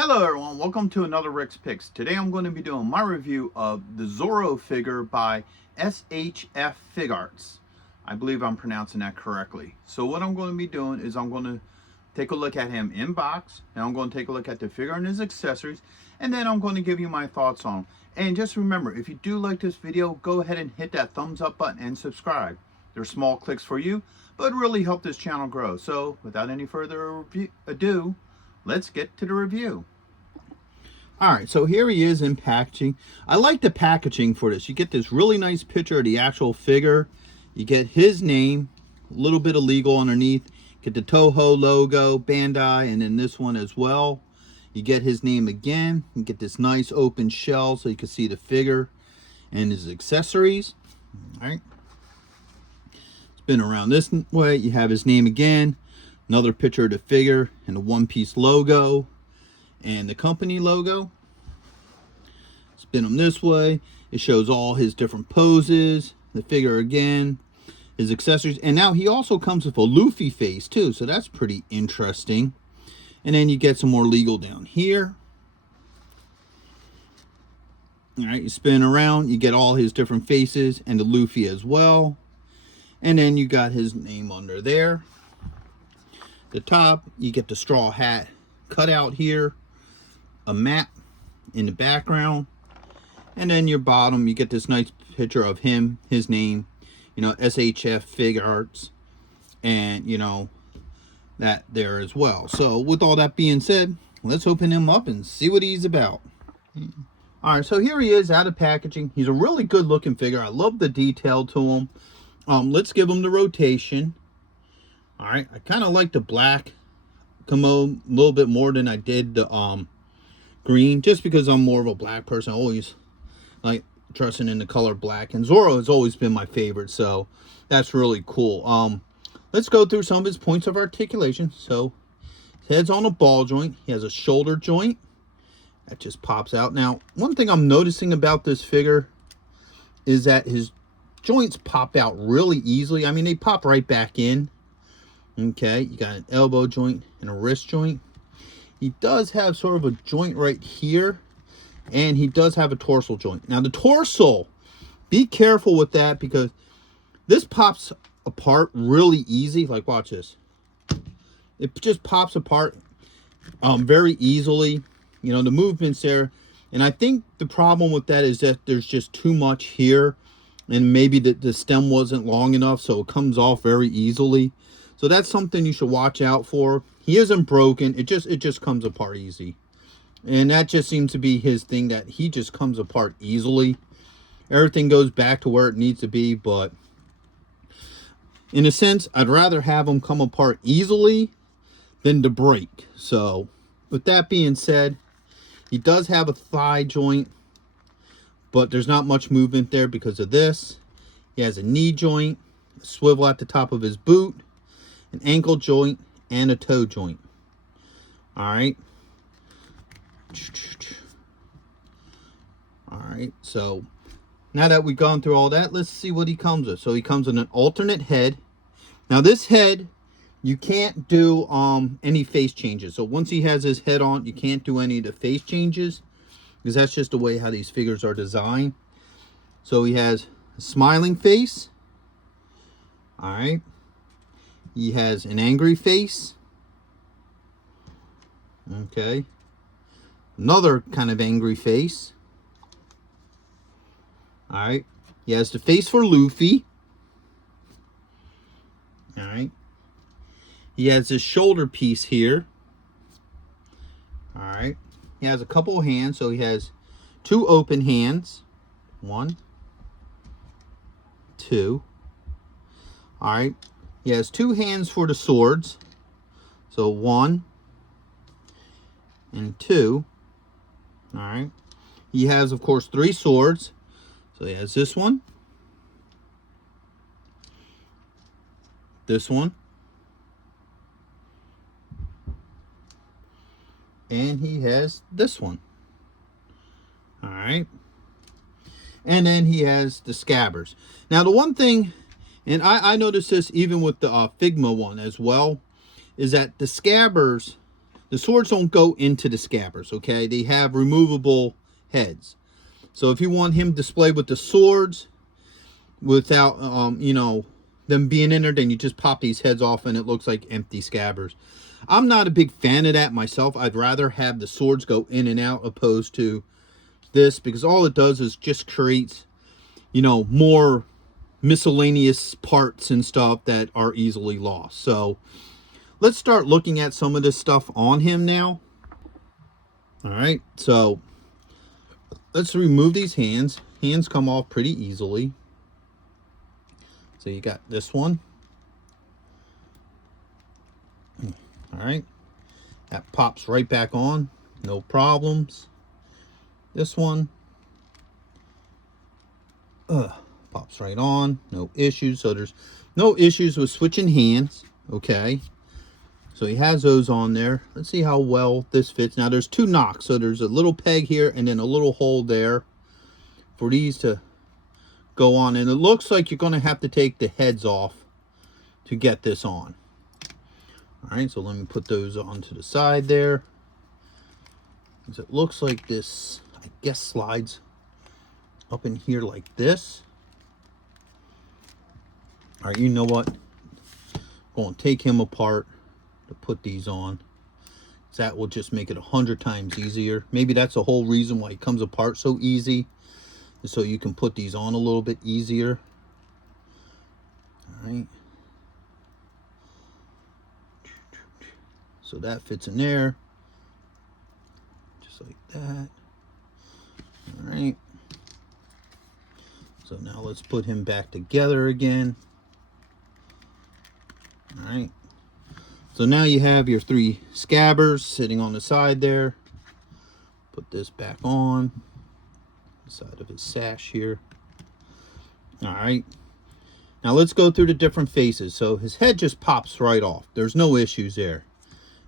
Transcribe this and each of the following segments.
Hello everyone, welcome to another Rick's Picks. Today I'm going to be doing my review of the Zoro figure by S.H.Figuarts. I believe I'm pronouncing that correctly. So what I'm going to be doing is I'm going to take a look at him in box, and I'm going to take a look at the figure and his accessories, and then I'm going to give you my thoughts on him. And just remember, if you do like this video, go ahead and hit that thumbs up button and subscribe. They're small clicks for you, but really help this channel grow. So without any further ado, let's get to the review. All right, so here he is in packaging. I like the packaging for this. You get this really nice picture of the actual figure. You get his name, a little bit of legal underneath. Get the Toho logo, Bandai, and then this one as well. You get his name again. You get this nice open shell so you can see the figure and his accessories. All right. Spin around this way. You have his name again. Another picture of the figure and the One Piece logo and the company logo. Spin him this way. It shows all his different poses. The figure again. His accessories. And now he also comes with a Luffy face too. So that's pretty interesting. And then you get some more legal down here. Alright, you spin around. You get all his different faces and the Luffy as well. And then you got his name under there. The top, you get the straw hat cut out here, a map in the background, and then your bottom, you get this nice picture of him, his name, you know, S.H.Figuarts, and you know, that there as well. So with all that being said, let's open him up and see what he's about. All right, so here he is out of packaging. He's a really good looking figure. I love the detail to him. Let's give him the rotation. All right, I kind of like the black commode a little bit more than I did the green, just because I'm more of a black person. I always like dressing in the color black, and Zoro has always been my favorite, so that's really cool. Let's go through some of his points of articulation. So his head's on a ball joint. He has a shoulder joint that just pops out. Now, one thing I'm noticing about this figure is that his joints pop out really easily. I mean, they pop right back in. Okay, you got an elbow joint and a wrist joint. He does have sort of a joint right here, and he does have a torso joint. Now the torso, be careful with that because this pops apart really easy. Like, watch this. It just pops apart very easily. You know, the movement's there. And I think the problem with that is that there's just too much here, and maybe the stem wasn't long enough, so it comes off very easily. So that's something you should watch out for. He isn't broken. It just comes apart easy. And that just seems to be his thing, that he just comes apart easily. Everything goes back to where it needs to be, but in a sense, I'd rather have him come apart easily than to break. So with that being said, he does have a thigh joint, but there's not much movement there because of this. He has a knee joint, a swivel at the top of his boot, an ankle joint, and a toe joint. Alright. Alright, so now that we've gone through all that, let's see what he comes with. So he comes in an alternate head. Now this head, you can't do any face changes. So once he has his head on, you can't do any of the face changes, because that's just the way how these figures are designed. So he has a smiling face. Alright. He has an angry face. Okay. Another kind of angry face. Alright. He has the face for Luffy. Alright. He has his shoulder piece here. Alright. He has a couple of hands, so he has two open hands. 1, 2. Alright. He has two hands for the swords. So 1 and 2. Alright. He has, of course, 3 swords. So he has this one. This one. And he has this one. Alright. And then he has the scabbards. Now the one thing, and I noticed this even with the Figma one as well, is that the scabbards the swords don't go into the scabbards, okay? They have removable heads. So if you want him displayed with the swords without, you know, them being in there, then you just pop these heads off and it looks like empty scabbards. I'm not a big fan of that myself. I'd rather have the swords go in and out opposed to this, because all it does is just creates, you know, more miscellaneous parts and stuff that are easily lost. So let's start looking at some of this stuff on him now. All right, so let's remove these hands. Hands come off pretty easily. So you got this one. All right, that pops right back on, no problems. This one pops right on, no issues. So there's no issues with switching hands. Okay, so he has those on there. Let's see how well this fits. Now there's two knocks, so there's a little peg here and then a little hole there for these to go on, and it looks like you're going to have to take the heads off to get this on. All right, so let me put those onto the side there. It looks like this, I guess, slides up in here like this. All right, you know what? I'm going to take him apart to put these on. That will just make it 100 times easier. Maybe that's the whole reason why it comes apart so easy, so you can put these on a little bit easier. All right. So that fits in there, just like that. All right. So now let's put him back together again. All right. So now you have your three scabbards sitting on the side there. Put this back on the side of his sash here. All right. Now let's go through the different faces. So his head just pops right off. There's no issues there.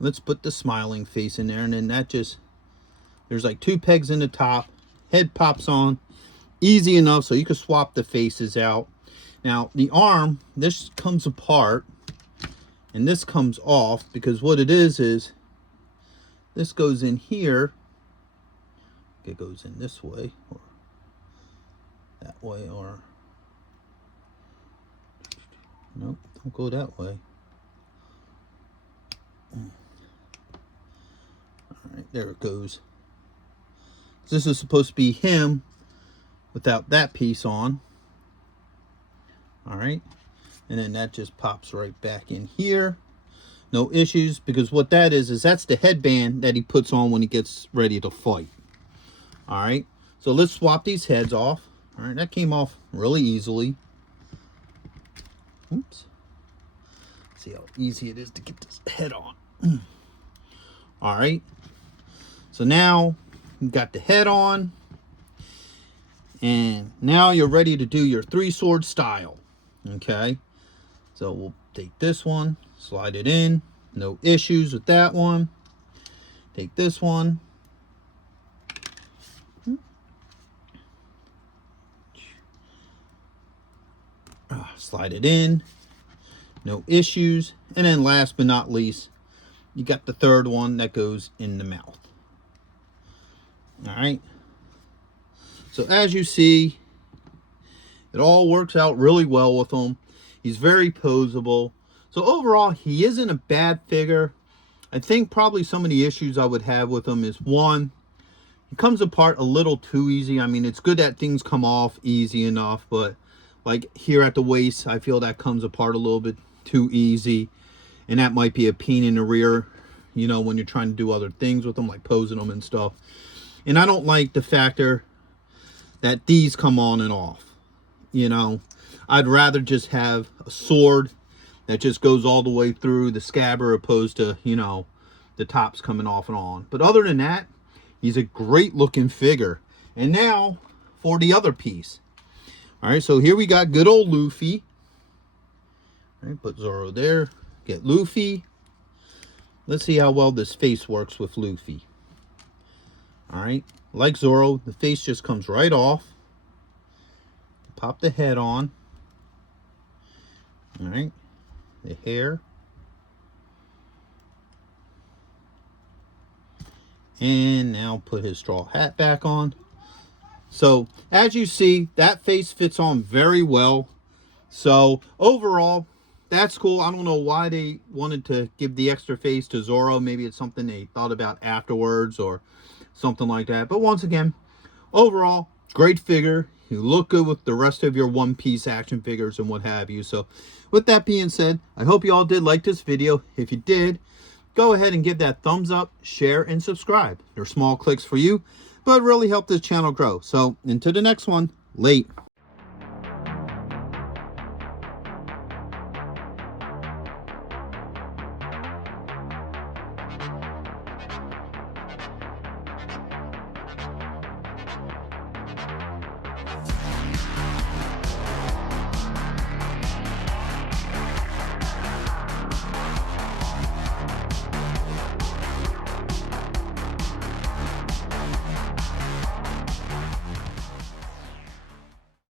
Let's put the smiling face in there, and then that just, there's like two pegs in the top. Head pops on. Easy enough, so you can swap the faces out. Now the arm, this comes apart and this comes off, because what it is this goes in here. It goes in this way or that way, or nope, don't go that way. All right, there it goes. This is supposed to be him without that piece on. All right, and then that just pops right back in here. No issues, because what that is that's the headband that he puts on when he gets ready to fight. All right, so let's swap these heads off. All right, that came off really easily. Oops. See how easy it is to get this head on. All right, so now you've got the head on, and now you're ready to do your three sword style. Okay, so we'll take this one, slide it in, no issues with that one. Take this one, slide it in, no issues. And then last but not least, you got the third one that goes in the mouth. All right, so as you see, it all works out really well with him. He's very posable. So overall, he isn't a bad figure. I think probably some of the issues I would have with him is, one, he comes apart a little too easy. I mean, it's good that things come off easy enough, but like here at the waist, I feel that comes apart a little bit too easy. And that might be a pain in the rear, you know, when you're trying to do other things with them, like posing them and stuff. And I don't like the factor that these come on and off. You know, I'd rather just have a sword that just goes all the way through the scabbard, opposed to, you know, the tops coming off and on. But other than that, he's a great looking figure. And now for the other piece. All right, so here we got good old Luffy. All right, put Zoro there. Get Luffy. Let's see how well this face works with Luffy. All right, like Zoro, the face just comes right off. Pop the head on. All right, the hair. And now put his straw hat back on. So as you see, that face fits on very well. So overall, that's cool. I don't know why they wanted to give the extra face to Zoro. Maybe it's something they thought about afterwards or something like that. But once again, overall, great figure. You look good with the rest of your One Piece action figures and what have you. So with that being said, I hope you all did like this video. If you did, go ahead and give that thumbs up, share, and subscribe. They're small clicks for you, but really help this channel grow. So until the next one, late.